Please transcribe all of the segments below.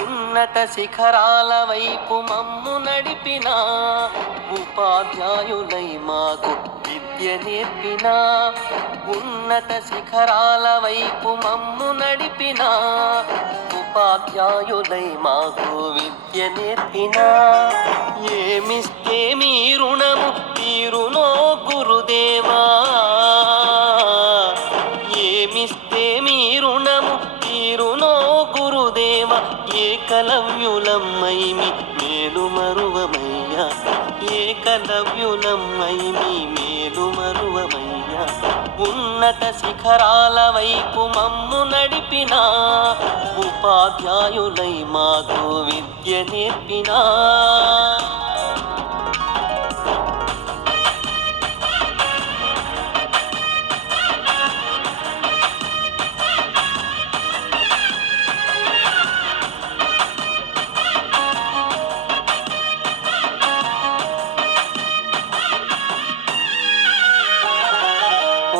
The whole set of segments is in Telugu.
ఉన్నత శిఖరాల వైపు మమ్ము నడిపిన ఉపాధ్యాయులై మాకు విద్య నేర్పిన. ఉన్నత శిఖరాల వైపు మమ్ము నడిపిన ఉపాధ్యాయులై మాకు విద్య నేర్పిన. ఏమిస్తే మీ రుణము తీరునో గురుదేవా, ఏమిస్తే మీ రుణము తీరునో గురుదేవ. ఏకలవ్యులమ్మై మీ మేలు మరువమయ్యా, ఏకలవ్యులమ్మై మీ మేలు మరువమయ్యా. ఉన్నత శిఖరాల వైపు మమ్ము నడిపిన ఉపాధ్యాయులై మాకు విద్య నేర్పినా.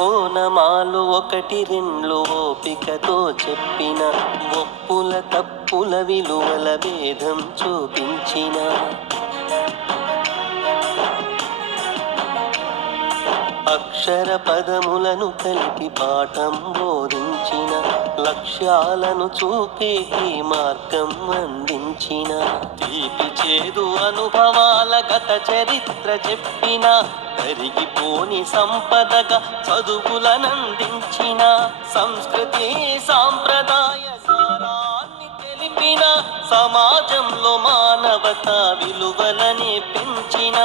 ఓనమాలు ఒకటి రెండు ఓపికతో చెప్పిన, ఒప్పుల తప్పుల విలువల భేదం చూపించిన. అక్షర పదములను కలిపి పాఠం బోధించిన, లక్ష్యాలను చూపే మార్గం అందించిన. తీపి చేదు అనుభవాల గత చరిత్ర చెప్పిన, కరిగిపోని సంపదగా చదువులనందించిన. సంస్కృతి సాంప్రదాయ సారాన్ని తెలిపిన, సమాజంలో మానవతా విలువలనే పెంచిన.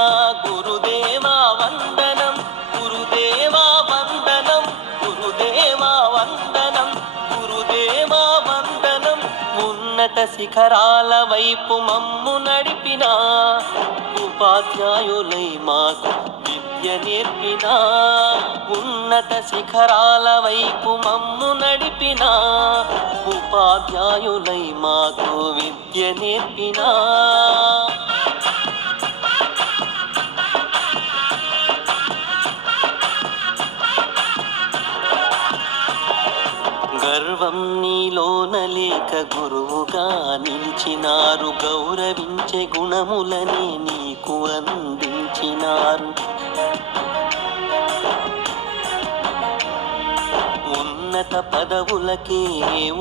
గురుదేవా వందనం, గురుదేవా వందనం, గురుదేవా వందనం, గురుదేవా వందనం. ఉన్నత శిఖరాల వైపు మమ్ము నడిపిన ఉపాధ్యాయులై మాకు విద్య నేర్పినా. ఉన్నత శిఖరాల వైపు మమ్ము నడిపిన ఉపాధ్యాయులై మాకు విద్య నేర్పినా. గర్వం నీలోన లేక గురువుగా నిలిచినారు, గౌరవించే గుణములనే నీకు అందించినారు. ఉన్నత పదవులకే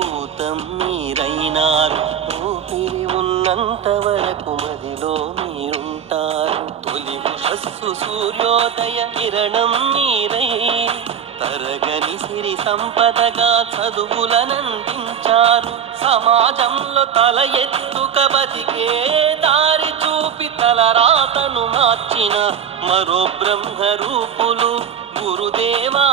ఊతం మీరైనారు, ఊపిరి ఉన్నంత వరకు మదిలో మీరుంటారు. తొలి ఉషస్సు సూర్యోదయ కిరణం మీరై, తరగని సిరి సంపదగా చదువులనందించారు. సమాజంలో తల ఎత్తుక బతికే దారి చూపి తలరాతను మార్చిన మరో బ్రహ్మరూపులు గురుదేవా